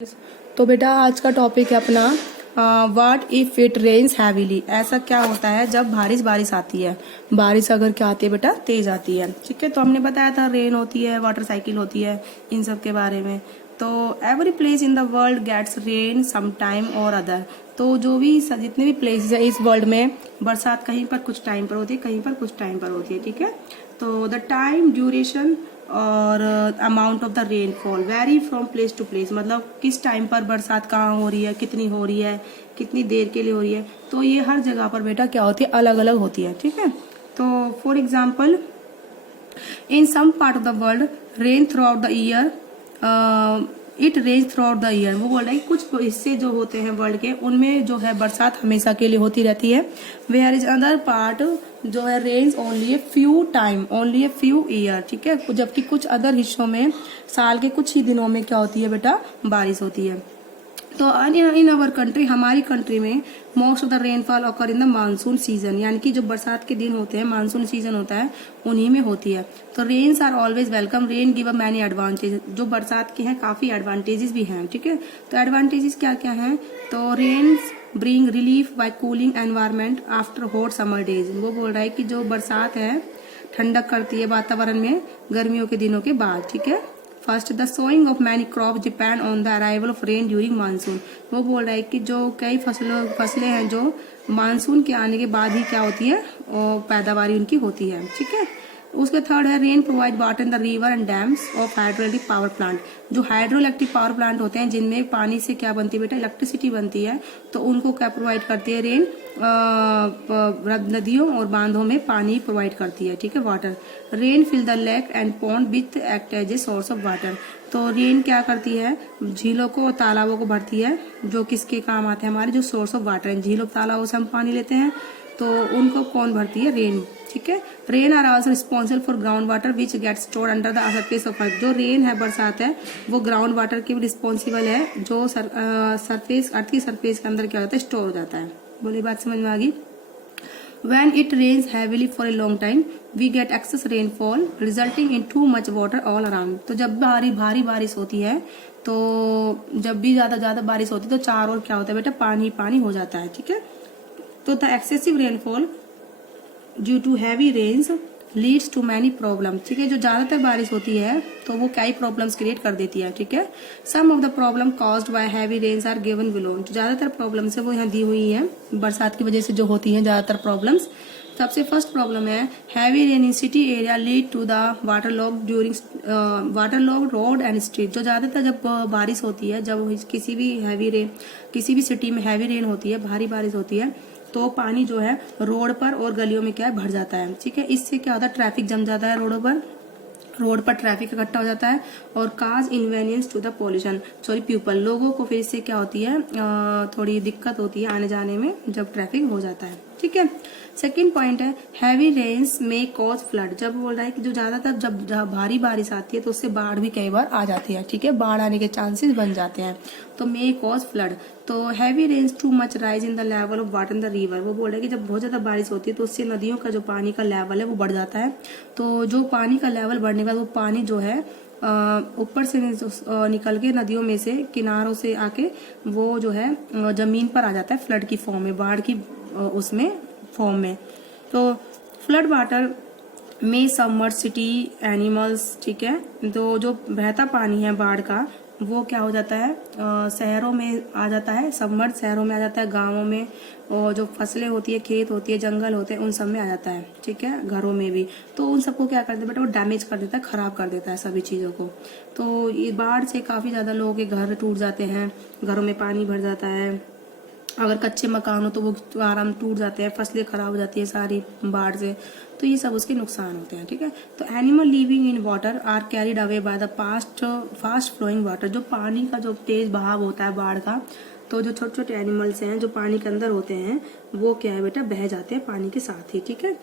तो बेटा आज का टॉपिक है अपना what if it rains heavily. ऐसा क्या होता है जब बारिश आती है। बारिश अगर क्या आती है बेटा, तेज आती है। ठीक है, तो हमने बताया था रेन होती है, वाटर साइकिल होती है, इन सब के बारे में। तो every place in the world gets rain some time और अदर। तो जो भी जितने भी प्लेसेस है इस वर्ल्ड में, बरसात कहीं पर कुछ टाइम पर होती है, कहीं पर कुछ टाइम पर होती है। ठीक है, तो द टाइम ड्यूरेशन और amount of the rainfall vary from place to place. मतलब किस टाइम पर बरसात कहाँ हो रही है, कितनी हो रही है, कितनी देर के लिए हो रही है, तो ये हर जगह पर बेटा क्या होती है, अलग अलग होती है। ठीक है, तो for example in some part of the world rain throughout the year, it rains throughout the year. वो बोल रहा है कुछ हिस्से जो होते हैं वर्ल्ड के, उनमें जो है बरसात हमेशा के लिए होती रहती है। वेयर इज अदर पार्ट जो है rains only a few time, only a few year. ठीक है, जबकि कुछ अदर हिस्सों में साल के कुछ ही दिनों में क्या होती है बेटा, बारिश होती है। तो इन अवर कंट्री, हमारी कंट्री में most of the rainfall occur in the monsoon season, यानी कि जो बरसात के दिन होते हैं, मानसून सीजन होता है, उन्हीं में होती है। तो rains are always welcome, rain give a many advantage. जो बरसात के हैं काफी एडवांटेजेस भी हैं। ठीक है, तो एडवांटेजेस क्या क्या हैं, तो rains bring relief by cooling environment after hot summer days. वो बोल रहा है कि जो बरसात है ठंडक करती है वातावरण में गर्मियों के दिनों के बाद। ठीक है, first the sowing of many crop depend on the arrival of rain during monsoon. वो बोल रहा है कि जो कई फसलें हैं जो मानसून के आने के बाद ही क्या होती है, पैदावारी उनकी होती है। ठीक है, उसके थर्ड है rain provide water in the river and dams of hydroelectric power plant. जो हाइड्रोइलेक्ट्रिक पावर प्लांट होते हैं जिनमें पानी से क्या बनती है बेटा, इलेक्ट्रिसिटी बनती है, तो उनको क्या प्रोवाइड करती है, रेन नदियों और बांधों में पानी प्रोवाइड करती है। ठीक है, water rain fill the lake and pond with act as a source of water. तो रेन क्या करती है, झीलों को और तालाबों को भरती है, जो किसके काम आते हैं, हमारे जो सोर्स ऑफ वाटर है। झीलों तालाबों से हम पानी लेते हैं, तो उनको कौन भरती है, रेन। ठीक है, rain are also responsible for ground water which gets stored under the surface of earth. जो रेन है, बरसात है, वो ग्राउंड वाटर के भी रिस्पॉन्सिबल है, जो सरफेस अर्थ की सरफेस के अंदर क्या होता है, स्टोर हो जाता है। बोली बात समझ में आ गई। When it rains heavily for a long time, we get excess rainfall resulting in too much water all around. तो जब भारी बारिश होती है, तो जब भी ज्यादा बारिश होती है, तो चारों ओर क्या होता है बेटा, पानी पानी हो जाता है। ठीक है, तो the excessive rainfall due to heavy rains leads to many problem. ठीक है, जो ज्यादातर बारिश होती है तो वो कई प्रॉब्लम्स क्रिएट कर देती है। ठीक है, some of the problem caused by heavy rains are given below. जो ज्यादातर प्रॉब्लम्स है वो यहाँ दी हुई है, बरसात की वजह से जो होती है ज्यादातर प्रॉब्लम्स। सबसे फर्स्ट प्रॉब्लम है heavy rain in city area lead to the water log during water log road and street. जो ज्यादातर जब बारिश होती है, जब किसी भी सिटी में हैवी रेन होती है, भारी बारिश होती है, तो पानी जो है रोड पर और गलियों में क्या है, भर जाता है। ठीक है, इससे क्या होता है, ट्रैफिक जम जाता है रोड पर ट्रैफिक इकट्ठा हो जाता है, और काज इनवेनियंस टू द पॉल्यूशन पीपल। लोगों को फिर इससे क्या होती है, थोड़ी दिक्कत होती है आने जाने में जब ट्रैफिक हो जाता है। ठीक है, सेकेंड पॉइंट है हैवी रेन्स में कॉज फ्लड। जब बोल रहा है कि जो ज्यादातर जब भारी बारिश आती है तो उससे बाढ़ भी कई बार आ जाती है। ठीक है, बाढ़ आने के चांसेस बन जाते हैं, तो मे कॉज फ्लड। तो heavy rains too much rise in the level of water in the river. वो बोल रहे हैं कि जब बहुत ज्यादा बारिश होती है तो उससे नदियों का जो पानी का लेवल है वो बढ़ जाता है। तो जो पानी का लेवल बढ़ने के बाद वो पानी जो है ऊपर से निकल के नदियों में से किनारों से आके वो जो है जमीन पर आ जाता है फ्लड की फॉर्म में, बाढ़ की उसमें फॉर्म में। तो फ्लड वाटर में सबमर्ज सिटी एनिमल्स। ठीक है, तो जो बहता पानी है बाढ़ का, वो क्या हो जाता है, शहरों में आ जाता है, सबमर्ज शहरों में आ जाता है, गांवों में, और जो फसलें होती है, खेत होती है, जंगल होते हैं, उन सब में आ जाता है। ठीक है, घरों में भी। तो उन सबको क्या करता है बेटा, वो डैमेज कर देता है, खराब कर देता है सभी चीजों को। तो ये बाढ़ से काफी ज्यादा लोगों के घर टूट जाते हैं, घरों में पानी भर जाता है। अगर कच्चे मकान हो तो वो आराम टूट जाते हैं, फसलें खराब हो जाती है सारी बाढ़ से। तो ये सब उसके नुकसान होते हैं। ठीक है, तो animal living in water are carried away by the fast flowing water. जो पानी का जो तेज बहाव होता है बाढ़ का, तो जो छोटे छोटे एनिमल्स हैं जो पानी के अंदर होते हैं, वो क्या है बेटा, बह जाते हैं पानी के साथ ही। ठीक है,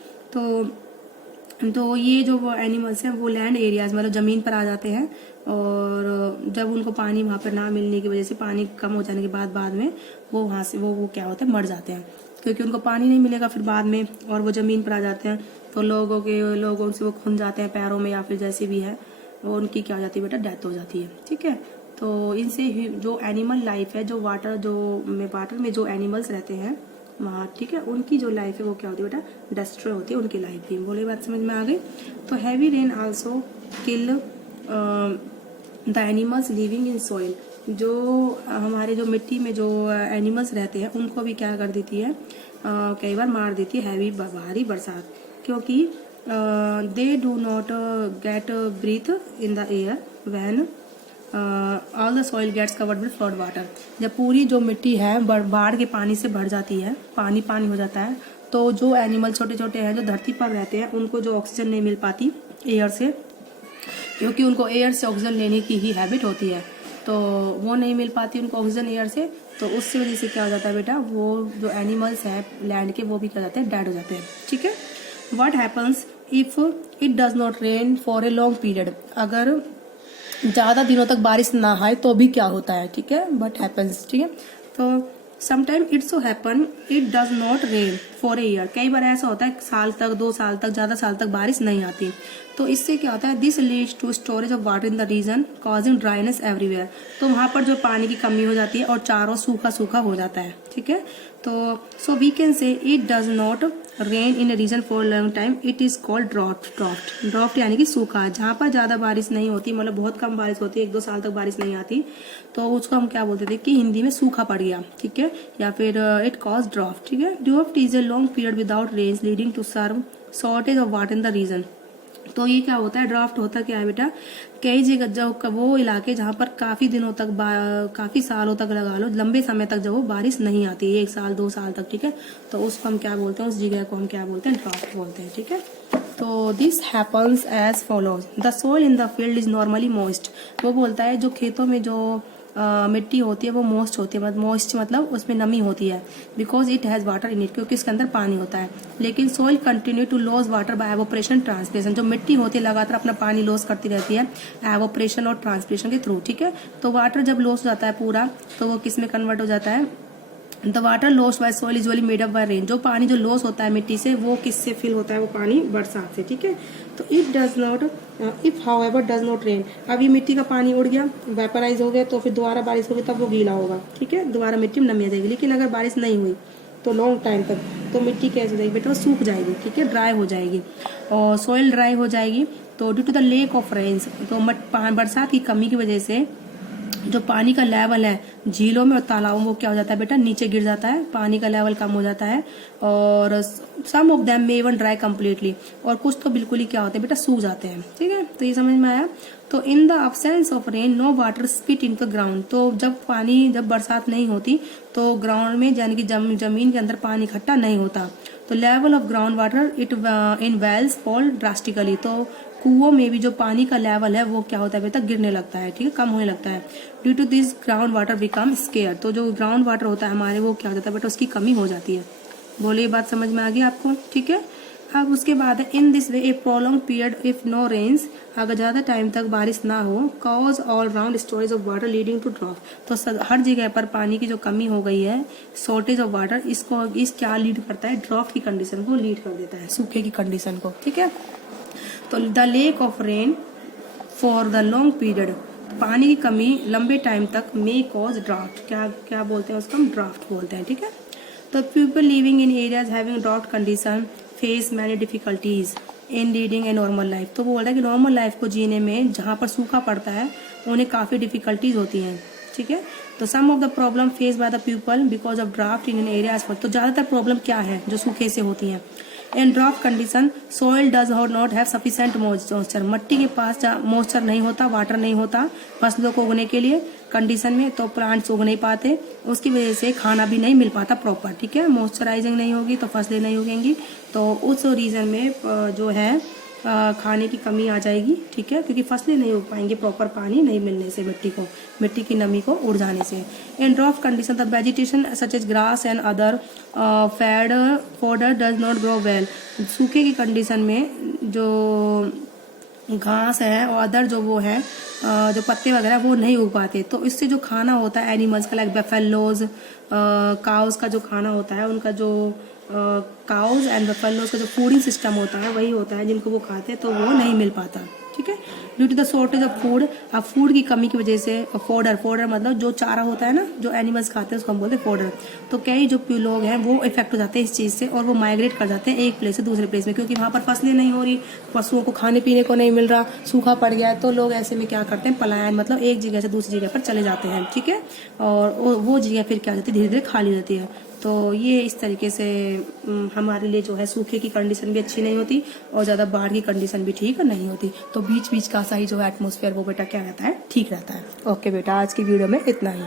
तो ये जो एनिमल्स हैं वो लैंड एरियाज मतलब जमीन पर आ जाते हैं, और जब उनको पानी वहां पर ना मिलने की वजह से, पानी कम हो जाने के बाद में वो वहां से वो क्या होता है, मर जाते हैं, क्योंकि उनको पानी नहीं मिलेगा फिर बाद में, और वो जमीन पर आ जाते हैं। तो लोगों से वो खुन जाते हैं पैरों में, या फिर जैसे भी है वो उनकी क्या हो जाती है बेटा, डेथ हो जाती है। ठीक है, तो इनसे जो एनिमल लाइफ है, जो वाटर में जो एनिमल्स रहते हैं वहाँ, ठीक है, उनकी जो लाइफ है वो क्या होती है बेटा, डिस्ट्रॉय होती है उनकी लाइफ भी। बोले बात समझ में आ गई। तो heavy rain also kill the animals living in soil, जो हमारे जो मिट्टी में जो एनिमल्स रहते हैं उनको भी क्या कर देती है, कई बार मार देती है हैवी भारी बरसात, क्योंकि they do not get breathe in the air when all the soil gets covered with flood water. जब पूरी जो मिट्टी है बाढ़ के पानी से भर जाती है, पानी पानी हो जाता है, तो जो एनिमल छोटे छोटे हैं जो धरती पर रहते हैं उनको जो ऑक्सीजन नहीं मिल पाती एयर से, क्योंकि उनको एयर से ऑक्सीजन लेने की ही हैबिट होती है, तो वो नहीं मिल पाती उनको ऑक्सीजन एयर से, तो उसकी वजह से क्या हो जाता है बेटा, वो जो एनिमल्स हैं लैंड के वो भी क्या हो जाते हैं, डेड हो जाते हैं। ठीक है। What happens if it does not rain for a long period, अगर ज्यादा दिनों तक बारिश ना आए तो भी क्या होता है, ठीक है, व्हाट हैपन्स, ठीक है। तो sometime it so happen it does not rain for a year, कई बार ऐसा होता है साल तक, 2 साल तक, ज्यादा साल तक बारिश नहीं आती, तो इससे क्या होता है, this leads to storage of water in the region causing dryness everywhere, तो वहां पर जो पानी की कमी हो जाती है और चारों सूखा सूखा हो जाता है। ठीक है। तो so we can say it does not rain in a region for long time, it is called draft यानी कि सूखा, जहां पर ज्यादा बारिश नहीं होती, मतलब बहुत कम बारिश होती है, 1-2 साल तक बारिश नहीं आती, तो उसको हम क्या बोलते थे कि हिंदी में सूखा पड़ गया। ठीक है। या फिर इट कॉज ड्राफ्ट। ठीक है। Draft is a long period without rains leading to severe shortage of water in the region. तो ये क्या होता है, ड्राफ्ट होता क्या है बेटा, कई जगह जो वो इलाके जहाँ पर काफी दिनों तक, काफी सालों तक लगा लो, लंबे समय तक जब वो बारिश नहीं आती, 1 साल 2 साल तक, ठीक है, तो उसको हम क्या बोलते हैं, उस जगह को हम क्या बोलते हैं, ड्राफ्ट बोलते हैं। ठीक है। तो this happens as follows, the soil in the field is normally moist, वो बोलता है जो खेतों में जो मिट्टी होती है वो मोस्ट होती है, मोस्ट मतलब उसमें नमी होती है, because it has water in it, क्योंकि इसके अंदर पानी होता है। लेकिन soil continue to loss water by evaporation transpiration, जो मिट्टी होती है लगातार अपना पानी लॉस करती रहती है एवोपरेशन और ट्रांसपिरेशन के थ्रू। ठीक है। तो वाटर जब लॉस हो जाता है पूरा, तो वो किस में कन्वर्ट हो जाता है, the water loss by soil is made up by rain, जो पानी जो लॉस होता है मिट्टी से वो किससे फिल होता है, वो पानी बरसात से। ठीक है। तो if does not, if however does not rain, अब ये मिट्टी का पानी उड़ गया, वेपराइज हो गया, तो फिर दोबारा बारिश होगी तब वो गीला होगा। ठीक है। दोबारा मिट्टी में नमी आ जाएगी। लेकिन अगर बारिश नहीं हुई तो लॉन्ग टाइम तक, तो मिट्टी कैसे हो जाएगी बेटा, वो सूख जाएगी। ठीक है। ड्राई हो जाएगी और सोइल ड्राई हो जाएगी। तो due to the lack of rains, तो बरसात की कमी की वजह से जो पानी का लेवल है झीलों में और तालाबों में वो क्या हो जाता है बेटा, नीचे गिर जाता है, पानी का लेवल कम हो जाता है, और some of them may even dry completely, और कुछ तो बिल्कुल ही क्या होते हैं बेटा, सूख जाते हैं। ठीक है। तो ये समझ में आया। तो in the absence of rain no water seeps in the ground, तो जब बरसात नहीं होती तो ग्राउंड में यानी कि जमीन के अंदर पानी इकट्ठा नहीं होता, तो level of ground water it in wells fall drastically, तो कुओं में भी जो पानी का लेवल है वो क्या होता है बेटा, गिरने लगता है। ठीक है। कम होने लगता है। Due to this ground water become scarce, तो जो ग्राउंड वाटर होता है हमारे वो क्या हो जाता है बेटा, उसकी कमी हो जाती है। बोले ये बात समझ में आ गई आपको। ठीक है। अब उसके बाद है in this way a prolong period if no rains, अगर ज्यादा टाइम तक बारिश ना हो, cause all round storage of water leading to draft, तो हर जगह पर पानी की जो कमी हो गई है, शॉर्टेज ऑफ वाटर, इस क्या लीड करता है, ड्राफ्ट की कंडीशन को लीड कर देता है, सूखे की कंडीशन को। ठीक है। तो the lack of rain for the long period, पानी की कमी लंबे टाइम तक मे कॉज ड्राफ्ट, क्या बोलते हैं उसको, हम ड्राफ्ट बोलते हैं। ठीक है। तो people living in areas having draft condition face many difficulties in leading a normal life, तो वो बोल रहा है कि नॉर्मल लाइफ को जीने में जहाँ पर सूखा पड़ता है उन्हें काफी डिफिकल्टीज होती हैं। ठीक है। तो some of the problem face by the people because of drought in areas पर, तो ज्यादातर प्रॉब्लम क्या है जो सूखे से होती हैं, in drought condition soil does not have sufficient moisture, मिट्टी के पास मॉइस्चर नहीं होता, वाटर नहीं होता फसलों को उगने के लिए कंडीशन में, तो प्लांट्स उग नहीं पाते, उसकी वजह से खाना भी नहीं मिल पाता प्रॉपर। ठीक है। मॉइस्चराइजिंग नहीं होगी तो फसलें नहीं उगेंगी, तो उस रीजन में जो है खाने की कमी आ जाएगी। ठीक है। क्योंकि फसलें नहीं उग पाएंगी प्रॉपर पानी नहीं मिलने से, मिट्टी की नमी को उड़ जाने से। In drought condition the vegetation such as grass and other feed fodder does not grow well, सूखे की कंडीशन में जो घास है और अदर जो वो है जो पत्ते वगैरह वो नहीं उग पाते, तो इससे जो खाना होता है एनिमल्स का, लाइक बेफेलोज, काउस का जो खाना होता है, उनका जो काउज एंड बेफेलोज का जो फूडिंग सिस्टम होता है वही होता है जिनको वो खाते हैं, तो वो नहीं मिल पाता। ठीक है। Due to the shortage of food, अब फूड की कमी की वजह से, फोडर मतलब जो चारा होता है ना, जो एनिमल्स खाते हैं उसको हम बोलते हैं फोडर। तो कई जो लोग हैं वो इफेक्ट हो जाते हैं इस चीज से, और वो माइग्रेट कर जाते हैं एक प्लेस से दूसरे प्लेस में, क्योंकि वहां पर फसलें नहीं हो रही, पशुओं को खाने पीने को नहीं मिल रहा, सूखा पड़ गया है, तो लोग ऐसे में क्या करते हैं, पलायन मतलब एक जगह से दूसरी जगह पर चले जाते हैं, ठीक है। और वो जगह फिर क्या हो जाती है, धीरे धीरे खाली हो जाती है। तो ये इस तरीके से हमारे लिए जो है सूखे की कंडीशन भी अच्छी नहीं होती और ज़्यादा बाढ़ की कंडीशन भी ठीक नहीं होती। तो बीच बीच का सही जो है एटमॉस्फेयर वो बेटा क्या रहता है, ठीक रहता है। ओके बेटा, आज की वीडियो में इतना ही।